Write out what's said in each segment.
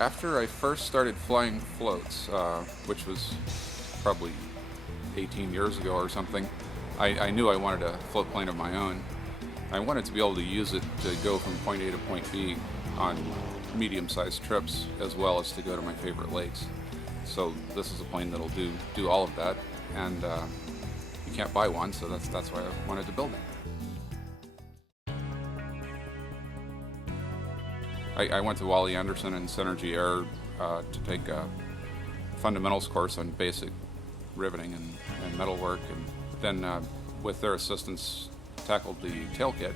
After I first started flying floats, which was probably 18 years ago or something, I knew I wanted a float plane of my own. I wanted to be able to use it to go from point A to point B on medium-sized trips, as well as to go to my favorite lakes. So this is a plane that'll do all of that, and you can't buy one, so that's why I wanted to build it. I went to Wally Anderson and Synergy Air to take a fundamentals course on basic riveting and metalwork, and then with their assistance tackled the tail kit,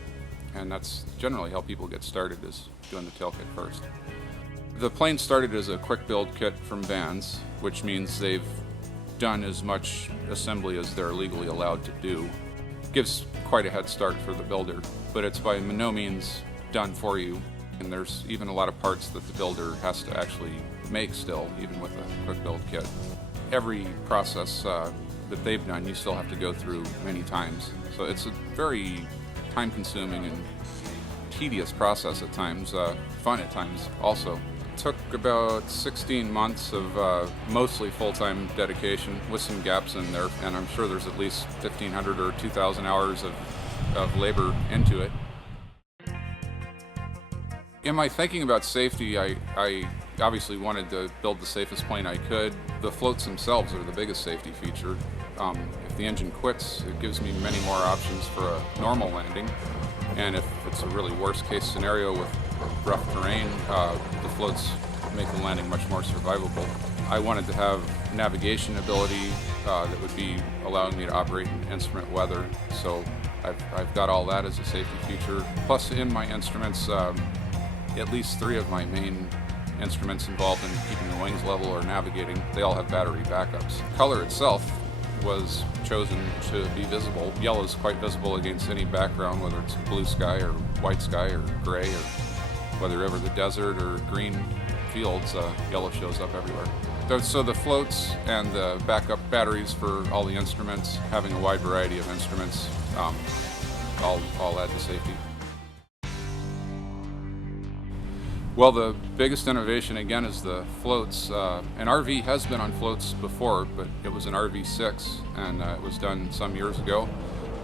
and that's generally how people get started, is doing the tail kit first. The plane started as a quick build kit from Vans, which means they've done as much assembly as they're legally allowed to do. Gives quite a head start for the builder, but it's by no means done for you. And there's even a lot of parts that the builder has to actually make still, even with a quick build kit. Every process that they've done, you still have to go through many times. So it's a very time-consuming and tedious process at times, fun at times also. It took about 16 months of mostly full-time dedication with some gaps in there, and I'm sure there's at least 1,500 or 2,000 hours of labor into it. In my thinking about safety, I obviously wanted to build the safest plane I could. The floats themselves are the biggest safety feature. If the engine quits, it gives me many more options for a normal landing. And if it's a really worst case scenario with rough terrain, the floats make the landing much more survivable. I wanted to have navigation ability that would be allowing me to operate in instrument weather. So I've got all that as a safety feature. Plus in my instruments, at least 3 of my main instruments involved in keeping the wings level or navigating, they all have battery backups. Color itself was chosen to be visible. Yellow is quite visible against any background, whether it's blue sky or white sky or gray, or whether over the desert or green fields, yellow shows up everywhere. So the floats and the backup batteries for all the instruments, having a wide variety of instruments, all add to safety. Well, the biggest innovation again is the floats. An RV has been on floats before, but it was an RV-6, and it was done some years ago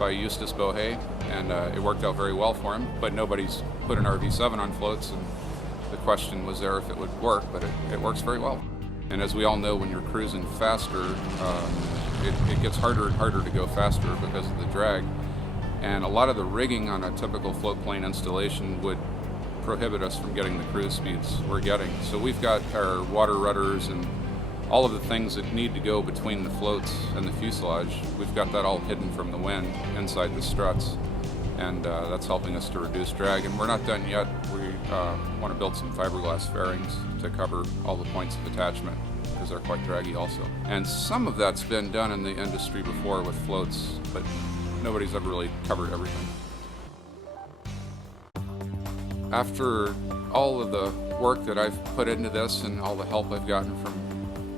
by Eustace Bohe, and it worked out very well for him, but nobody's put an RV-7 on floats, and the question was there if it would work, but it works very well. And as we all know, when you're cruising faster, it gets harder and harder to go faster because of the drag, and a lot of the rigging on a typical float plane installation would prohibit us from getting the cruise speeds we're getting. So we've got our water rudders and all of the things that need to go between the floats and the fuselage. We've got that all hidden from the wind inside the struts, and that's helping us to reduce drag. And we're not done yet. We want to build some fiberglass fairings to cover all the points of attachment, because they're quite draggy also. And some of that's been done in the industry before with floats, but nobody's ever really covered everything. After all of the work that I've put into this and all the help I've gotten from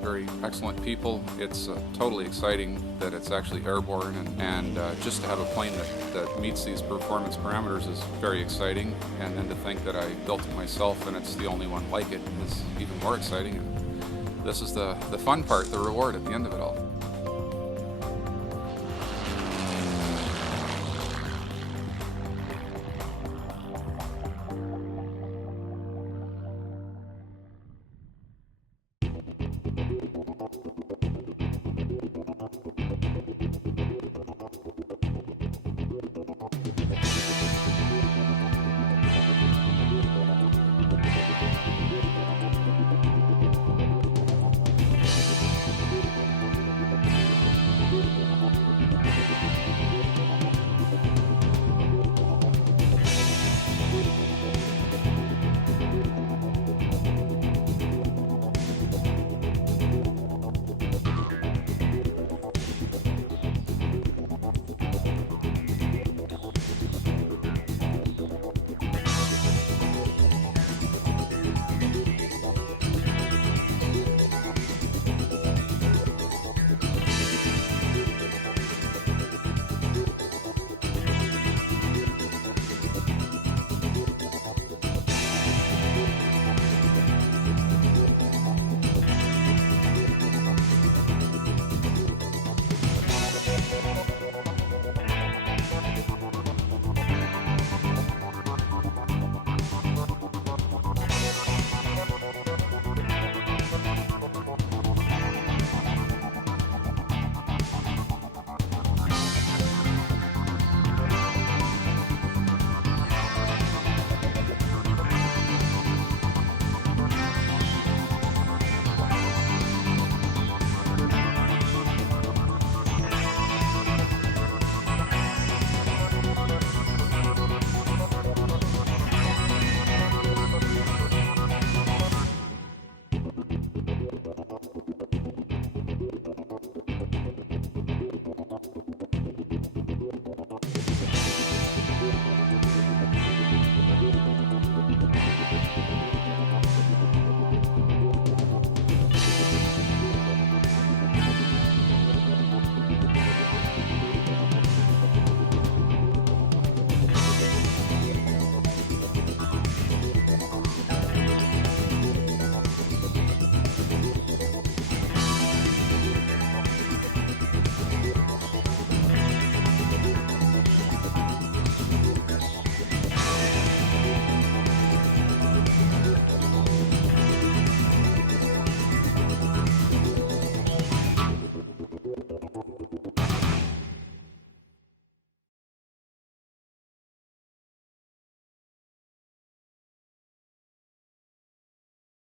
very excellent people, it's totally exciting that it's actually airborne, and just to have a plane that meets these performance parameters is very exciting, and then to think that I built it myself and it's the only one like it is even more exciting. And this is the fun part, the reward at the end of it all.